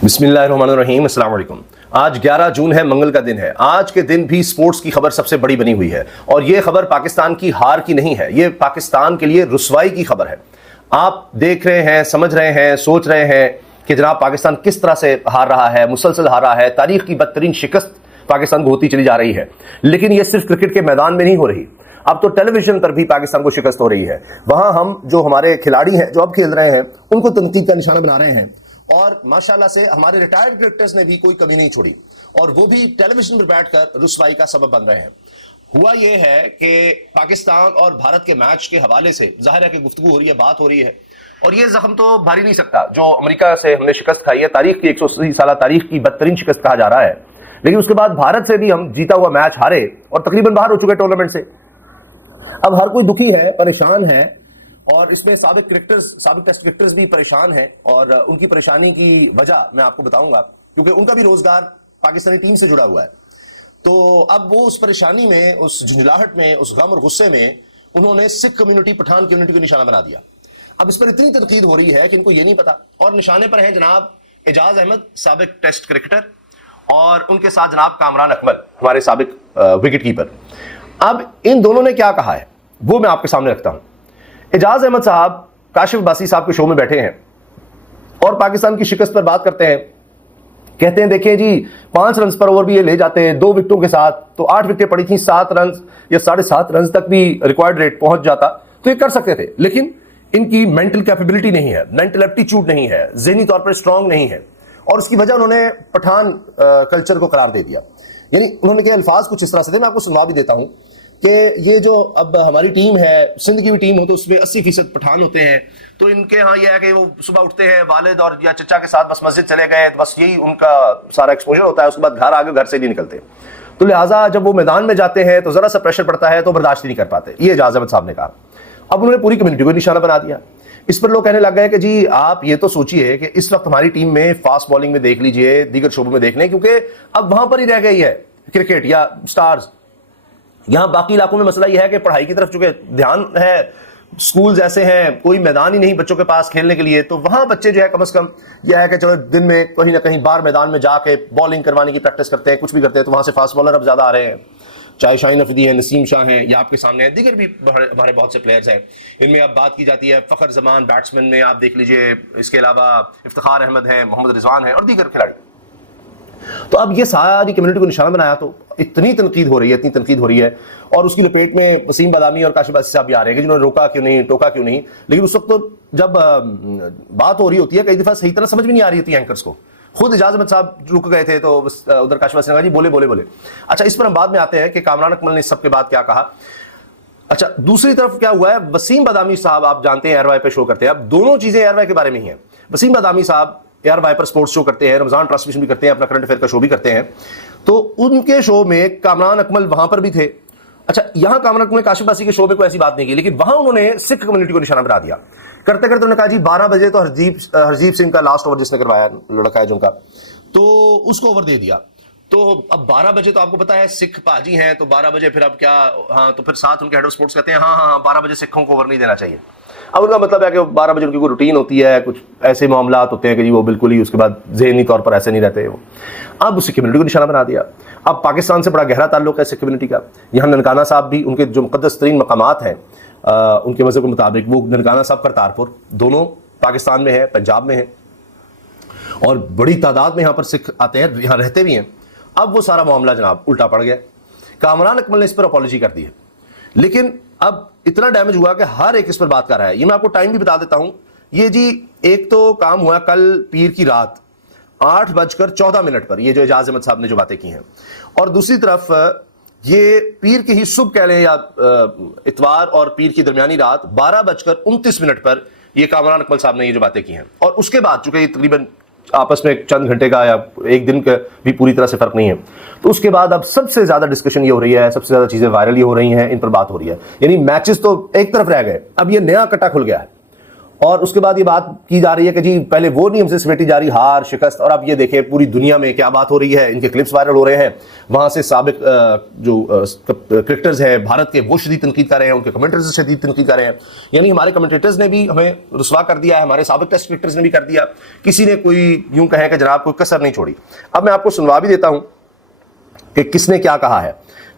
बिस्मिल्लाहिर्रहमानिर्रहीम, अस्सलाम वालेकुम। आज 11 जून है, मंगल का दिन है। आज के दिन भी स्पोर्ट्स की खबर सबसे बड़ी बनी हुई है और ये खबर पाकिस्तान की हार की नहीं है, ये पाकिस्तान के लिए रुसवाई की खबर है। आप देख रहे हैं, समझ रहे हैं, सोच रहे हैं कि जनाब पाकिस्तान किस तरह से हार रहा है, मुसलसल हार रहा है, तारीख की बदतरीन शिकस्त पाकिस्तान को होती चली जा रही है। लेकिन ये सिर्फ क्रिकेट के मैदान में नहीं हो रही, अब तो टेलीविजन पर भी पाकिस्तान को शिकस्त हो रही है। वहां हम जो हमारे खिलाड़ी हैं जो अब खेल रहे हैं उनको तनकीद का निशाना बना रहे हैं और माशाल्लाह से हमारे रिटायर्ड क्रिकेटर्स ने भी कोई कमी नहीं छोड़ी और वो भी टेलीविजन पर बैठकर रुसवाई का सबब बन रहे हैं। हुआ ये है कि पाकिस्तान और भारत के मैच के हवाले से जाहिर है कि गुफ्तगू हो रही है, बात हो रही है और ये जख्म तो भारी नहीं सकता जो अमेरिका से हमने शिकस्त खाई है। तारीख की 180 साल तारीख की बदतरीन शिकस्त कहा जा रहा है। लेकिन उसके बाद भारत से भी हम जीता हुआ मैच हारे और तकरीबन बाहर हो चुके टूर्नामेंट से। अब हर कोई दुखी है, परेशान है और इसमें साबिक टेस्ट क्रिकेटर्स भी परेशान हैं और उनकी परेशानी की वजह मैं आपको बताऊंगा क्योंकि उनका भी रोजगार पाकिस्तानी टीम से जुड़ा हुआ है। तो अब वो उस परेशानी में, उस झुंझलाहट में, उस गम और गुस्से में उन्होंने सिख कम्युनिटी, पठान कम्युनिटी को निशाना बना दिया। अब इस पर इतनी तनकीद हो रही है कि इनको ये नहीं पता और निशाने पर हैं जनाब एजाज अहमद, साबिक टेस्ट क्रिकेटर, और उनके साथ जनाब कामरान अकमल, हमारे साबिक विकेट कीपर। अब इन दोनों ने क्या कहा है वो मैं आपके सामने रखता हूं। एजाज अहमद साहब काशिफ अब्बासी साहब के शो में बैठे हैं और पाकिस्तान की शिकस्त पर बात करते हैं। कहते हैं देखें जी 5 रन पर ओवर भी ये ले जाते हैं 2 विकेटों के साथ, तो 8 विकेटें पड़ी थी, 7 रन या 7.5 रन तक भी रिक्वायर्ड रेट पहुंच जाता तो ये कर सकते थे। लेकिन इनकी मेंटल कैपेबिलिटी नहीं है, मेंटल एप्टीट्यूड नहीं है, ज़हनी तौर पर स्ट्रांग नहीं है और उसकी वजह उन्होंने पठान कल्चर को करार दे दिया। यानी उन्होंने के अल्फाज कुछ इस तरह से थे, मैं आपको सुनवा भी देता हूं कि ये जो अब हमारी टीम है, सिंध की भी टीम हो तो उसमें 80% पठान होते हैं। तो इनके यहाँ ये है कि वो सुबह उठते हैं वालिद और या चचा के साथ बस मस्जिद चले गए, बस यही उनका सारा एक्सपोजर होता है। उसके बाद घर आगे घर से नहीं निकलते, तो लिहाजा जब वो मैदान में जाते हैं तो जरा सा प्रेशर पड़ता है तो बर्दाश्त नहीं कर पाते। ये एजाज अहमद साहब ने कहा। अब उन्होंने पूरी कम्युनिटी को निशाना बना दिया। इस पर लोग कहने लग गए कि जी आप ये तो सोचिए कि इस वक्त हमारी टीम में फास्ट बॉलिंग में देख लीजिए, दीगर शोबों में देख लें, क्योंकि अब वहां पर ही रह गई है क्रिकेट या स्टार्स। यहां बाकी इलाकों में मसला यह है कि पढ़ाई की तरफ चूंकि ध्यान है, स्कूल्स ऐसे हैं, कोई मैदान ही नहीं बच्चों के पास खेलने के लिए, तो वहां बच्चे जो है कम से कम यह है कि चलो दिन में कहीं ना कहीं बाहर मैदान में जाके बॉलिंग करवाने की प्रैक्टिस करते हैं, कुछ भी करते हैं। तो वहां से फास्ट बॉलर अब ज्यादा आ रहे हैं, चाहे शाहीन अफरीदी है, नसीम शाह हैं, या आपके सामने है, दीगर भी हमारे बहुत से प्लेयर्स हैं। इनमें अब बात की जाती है फखर जमान बैट्समैन में, आप देख लीजिए, इसके अलावा इफ्तिखार अहमद है, मोहम्मद रिजवान है और दीगर खिलाड़ी। तो अब ये सारी कम्युनिटी को निशाना बनाया तो इतनी तनकीद हो रही है, इतनी तनकीद हो रही है और उसकी लपेट में वसीम बादामी और काशिफ अब्बासी साहब भी आ रहे हैं कि जिन्होंने रोका क्यों नहीं, टोका क्यों नहीं। लेकिन उस वक्त तो जब बात हो रही होती है कई दफा सही तरह समझ भी नहीं आ रही होती एंकर्स को। खुद एजाज अहमद साहब रुक गए थे तो उधर काशिफ अब्बासी ने कहा जी बोले बोले बोले। अच्छा, इस पर हम बाद में आते हैं कि कामरान अकमल ने इस सब के बाद क्या कहा। अच्छा, दूसरी तरफ क्या हुआ है, वसीम बादामी साहब आप जानते हैं एयरवाई पे शो करते हैं। अब दोनों चीजें एयरवाई के बारे में ही हैं। वसीम बादामी साहब एयरवाई पर स्पोर्ट्स शो करते हैं, रमजान ट्रांसमिशन भी करते हैं, अपना करंट अफेयर का शो भी करते हैं। तो उनके शो में कामरान अकमल वहां पर भी थे। अच्छा, यहां कामरान अकमल काशिफ अब्बासी के शो में कोई ऐसी बात नहीं की, लेकिन वहां उन्होंने सिख कम्युनिटी को निशाना बना दिया। करते करते उन्होंने कहा जी 12 बजे तो हरजीप सिंह का लास्ट ओवर जिसने करवाया, लड़का है जो उनका, तो उसको ओवर दे दिया। तो अब 12 बजे तो आपको पता है सिख पाजी हैं, तो 12 बजे फिर अब क्या, हाँ, तो फिर साथ उनके हेड ऑफ स्पोर्ट्स कहते हैं हाँ हाँ हाँ 12 बजे सिखों को ओवर नहीं देना चाहिए। अब उनका मतलब है कि 12 बजे उनकी कोई रूटीन होती है, कुछ ऐसे मामला होते हैं कि जी वो बिल्कुल ही उसके बाद ज़हनी तौर पर ऐसे नहीं रहते वो। अब उसी कम्युनिटी को निशाना बना दिया। अब पाकिस्तान से बड़ा गहरा ताल्लुक है सिख कम्युनिटी का। यहाँ ननकाना साहब भी, उनके जो मुक़द्दस तरीन मकामात हैं उनके मज़हब के मुताबिक, वो ननकाना साहब करतारपुर दोनों पाकिस्तान में है, पंजाब में है और बड़ी तादाद में यहाँ पर सिख आते हैं, यहाँ रहते भी हैं। अब वो सारा मामला जनाब उल्टा पड़ गया। कामरान अकमल ने इस पर अपॉलॉजी कर दी है, लेकिन अब इतना डैमेज हुआ कि हर एक इस पर बात कर रहा है। ये मैं आपको टाइम भी बता देता हूं। ये जी एक तो काम हुआ कल पीर की रात 8:14 पर, ये जो एजाज अहमद साहब ने जो बातें की हैं, और दूसरी तरफ ये पीर की ही सुबह कह लें या इतवार और पीर की दरमियानी रात 12:29 पर ये कामरान अकमल साहब ने ये जो बातें की हैं। और उसके बाद चूंकि तकरीबन आपस में चंद घंटे का या एक दिन का भी पूरी तरह से फर्क नहीं है, तो उसके बाद अब सबसे ज्यादा डिस्कशन ये हो रही है, सबसे ज्यादा चीजें वायरल ही हो रही हैं, इन पर बात हो रही है। यानी मैचेस तो एक तरफ रह गए, अब ये नया कट्टा खुल गया है اور اس کے بعد یہ بات کی جا رہی ہے کہ جی پہلے وہ نہیں ہم سے سمیٹی جا رہی ہار شکست، اور اب یہ دیکھیں پوری دنیا میں کیا بات ہو رہی ہے، ان کے کلپس وائرل ہو رہے ہیں، وہاں سے سابق جو کرکٹرز ہیں بھارت کے وہ شدید تنقید کر رہے ہیں، ان کے کمنٹیٹرز شدید تنقید کر رہے ہیں، یعنی ہمارے کمنٹیٹرز نے بھی ہمیں رسوا کر دیا ہے، ہمارے سابق ٹیسٹ کرکٹرز نے بھی کر دیا، کسی نے کوئی یوں کہیں کہ جناب کوئی کسر نہیں چھوڑی۔ اب میں آپ کو سنوا بھی دیتا ہوں کہ کس نے کیا کہا ہے۔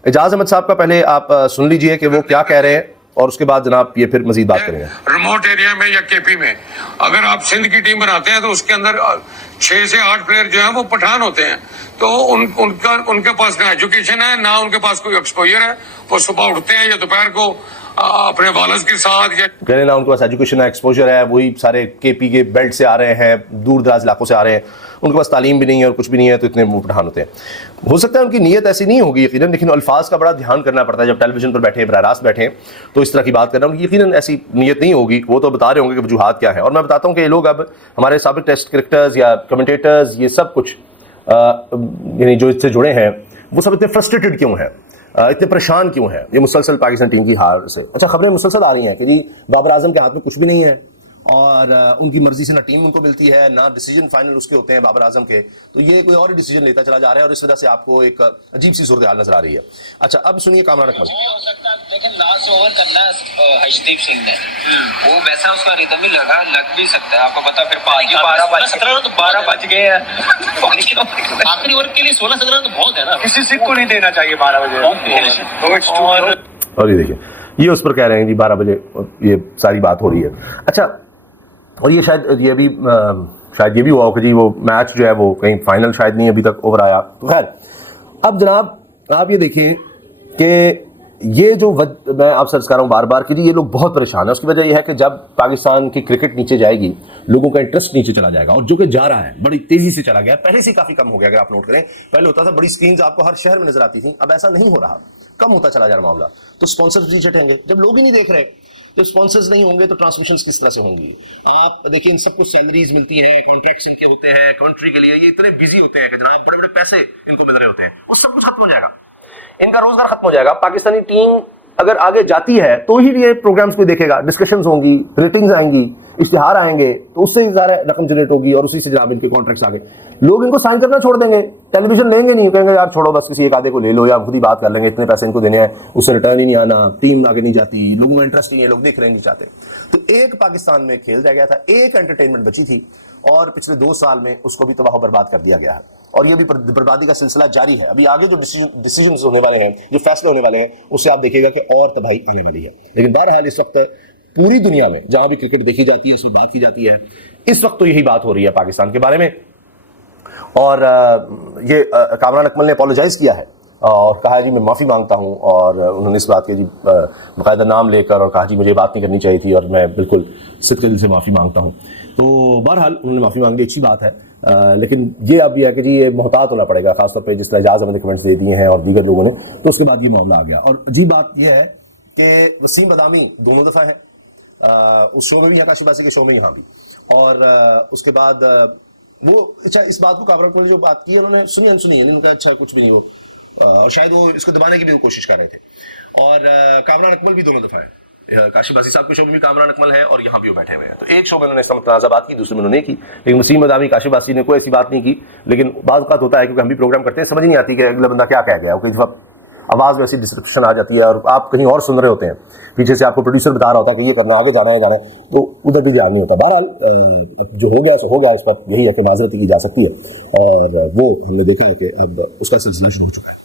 اعجاز احمد صاحب کا پہلے آپ سن لیجئے کہ وہ کیا کہہ رہے ہیں، اور اس کے بعد جناب یہ پھر مزید بات کریں گے۔ ریموٹ ایریا میں یا کے پی میں اگر آپ سندھ کی ٹیم بناتے ہیں تو اس کے اندر 6 سے 8 پلیئر جو ہیں وہ پٹھان ہوتے ہیں، تو ان کے پاس نہ ایجوکیشن ہے، نہ ان کے پاس کوئی ایکسپوجر ہے، وہ صبح اٹھتے ہیں یا دوپہر کو اپنے والد کے ساتھ یا کہہ رہے نا ان کے پاس ایجوکیشن ہے، ایکسپوجر ہے، وہی سارے کے پی کے بیلٹ سے آ رہے ہیں، دور دراز علاقوں سے آ رہے ہیں، ان کے پاس تعلیم بھی نہیں ہے اور کچھ بھی نہیں ہے، تو اتنے پٹھان ہوتے ہیں۔ ہو سکتا ہے ان کی نیت ایسی نہیں ہوگی یقیناً، لیکن الفاظ کا بڑا دھیان کرنا پڑتا ہے جب ٹیلی ویژن پر بیٹھے براہ راست بیٹھے تو اس طرح کی بات کر رہا ہوں کہ یقیناً ایسی نیت نہیں ہوگی، وہ تو بتا رہے ہوں گے کہ وجوہات کیا ہیں۔ اور میں بتاتا ہوں کہ یہ لوگ اب ہمارے سابق ٹیسٹ کرکٹرز یا کمنٹیٹرز یہ سب کچھ یعنی جو اس سے جڑے ہیں وہ سب اتنے فرسٹریٹڈ کیوں ہیں، اتنے پریشان کیوں ہیں یہ مسلسل پاکستان ٹیم کی ہار سے۔ اچھا خبریں مسلسل آ رہی ہیں کہ جی بابر اعظم کے ہاتھ میں کچھ بھی نہیں ہے، اور ان کی مرضی سے نہ ٹیم ان کو ملتی ہے، نہ ڈیسیجن فائنل اس کے ہوتے ہیں بابر اعظم کے، تو یہ کوئی اور ہی ڈیسیجن لیتا چلا جا رہا ہے، اور اس وجہ سے آپ کو ایک عجیب سی صورتحال نظر آ رہی ہے۔ اچھا اب سنیے کامران اکمل۔ ہو سکتا ہے لیکن لاسٹ اوور کرنا ہرشدیپ سنگھ نے، وہ ویسا اس کا ریتم بھی لگ بھی سکتا ہے، آپ کو پتا پھر 12 بج گئے ہیں، لیکن آخری اوور کے لیے 16-17 تو بہت ہے نا، کسی سکھ کو نہیں دینا چاہیے 12 بجے۔ اور یہ دیکھیں یہ اس پر کہہ رہے ہیں جی 12 بجے یہ ساری بات ہو رہی ہے۔ اچھا اور یہ شاید یہ بھی یہ بھی ہوا ہو کہ جی وہ میچ جو ہے وہ کہیں فائنل شاید نہیں ابھی تک اوور آیا، تو خیر اب جناب آپ یہ دیکھیں کہ یہ جو میں آپ سے عرض کر رہا ہوں بار بار کہ جی یہ لوگ بہت پریشان ہیں، اس کی وجہ یہ ہے کہ جب پاکستان کی کرکٹ نیچے جائے گی لوگوں کا انٹرسٹ نیچے چلا جائے گا، اور جو کہ جا رہا ہے بڑی تیزی سے چلا گیا، پہلے سے کافی کم ہو گیا۔ اگر آپ نوٹ کریں پہلے ہوتا تھا بڑی سکرینز آپ کو ہر شہر میں نظر آتی تھیں، اب ایسا نہیں ہو رہا، کم ہوتا چلا جا رہا معاملہ، تو سپانسرز بھی ہٹیں گے، جب لوگ ہی نہیں دیکھ رہے تو سپانسرز نہیں ہوں گے تو ٹرانسمیشنز کس طرح سے ہوں گی؟ آپ دیکھیں ان سب کو سیلریز ملتی ہیں، کانٹریکٹس ان کے ہوتے ہیں، کانٹری کے لیے یہ اتنے بزی ہوتے ہیں کہ جناب بڑے بڑے پیسے ان کو مل رہے ہوتے ہیں، وہ سب کچھ ختم ہو جائے گا، ان کا روزگار ختم ہو جائے گا۔ پاکستانی ٹیم اگر آگے جاتی ہے تو ہی یہ پروگرامز کو دیکھے گا، ڈسکشنز ہوں گی، ریٹنگز آئیں گی، اشتہار آئیں گے، تو اس سے زیادہ رقم جنریٹ ہوگی، اور اسی سے جناب ان کے کانٹریکٹس آگے لوگ ان کو سائن کرنا چھوڑ دیں گے، ٹیلی ویژن لیں گے نہیں، کہیں گے یار چھوڑو بس کسی ایک آدھے کو لے لو یا خود ہی بات کر لیں گے، اتنے پیسے ان کو دینے ہیں، اس سے ریٹرن ہی نہیں آنا، ٹیم آگے نہیں جاتی، لوگوں کا انٹرسٹ نہیں ہے، لوگ دیکھ رہے نہیں چاہتے۔ تو ایک پاکستان میں کھیل رہ گیا تھا، ایک انٹرٹینمنٹ بچی تھی، اور پچھلے 2 سال میں اس کو بھی تباہ و برباد کر دیا گیا ہے، اور یہ بھی بربادی کا سلسلہ جاری ہے۔ ابھی آگے جو ڈیسیجنز ہونے والے ہیں، جو فیصلے ہونے والے ہیں، اس سے آپ دیکھیے گا کہ اور تباہی آنے والی ہے۔ لیکن بہرحال اس وقت پوری دنیا میں جہاں بھی کرکٹ دیکھی جاتی ہے اس میں بات کی جاتی ہے، اس وقت تو یہی بات ہو رہی ہے پاکستان کے بارے میں، اور یہ کامران اکمل نے اپولوجائز کیا ہے اور کہا جی میں معافی مانگتا ہوں، اور انہوں نے اس بات کے جی باقاعدہ نام لے کر اور کہا جی مجھے یہ بات نہیں کرنی چاہیے تھی اور میں بالکل صدقے دل سے معافی مانگتا ہوں۔ تو بہرحال انہوں نے معافی مانگ لی، اچھی بات ہے، لیکن یہ اب یہ ہے کہ جی یہ محتاط ہونا پڑے گا، خاص طور پہ جس طرح اعجاز احمد نے کمنٹس دے دیے ہیں اور دیگر لوگوں نے، تو اس کے بعد یہ معاملہ آ گیا۔ اور عجیب بات یہ ہے کہ وسیم بدامی دونوں دفعہ ہیں، اس شو میں بھی ہے، کاشف باسی کے شو میں یہاں بھی، اور اس کے بعد وہ اچھا اس بات کو کامران اکمل نے جو بات کی ہے انہوں نے سنی ہے، انہوں نے کہا اچھا کچھ بھی نہیں ہو، اور شاید وہ اس کو دبانے کی بھی کوشش کر رہے تھے۔ اور کامران اکمل بھی دونوں دفعہ ہے، کاشف باسی صاحب کے شو میں بھی کامران اکمل ہے اور یہاں بھی وہ بیٹھے ہوئے ہیں، تو ایک شو میں انہوں نے متنازع بات کی، دوسرے میں انہوں نے کی، لیکن وسیم بدامی کاشف باسی نے کوئی ایسی بات نہیں کی۔ لیکن بعض اوقات ہوتا ہے کیونکہ ہم بھی پروگرام کرتے ہیں، سمجھ نہیں آتی کہ اگلا بندہ کیا کہہ گیا، کئی دفعہ آواز میں ایسی ڈسکرپشن آ جاتی ہے اور آپ کہیں اور سن رہے ہوتے ہیں، پیچھے سے آپ کو پروڈیوسر بتا رہا ہوتا ہے کہ یہ کرنا، آگے جانا ہے، تو ادھر بھی دھیان نہیں ہوتا۔ بہرحال جو ہو گیا سو ہو گیا، اس پر یہی ہے کہ معذرت کی جا سکتی ہے، اور وہ ہم نے دیکھا ہے کہ اب اس کا سلسلہ شروع ہو چکا ہے۔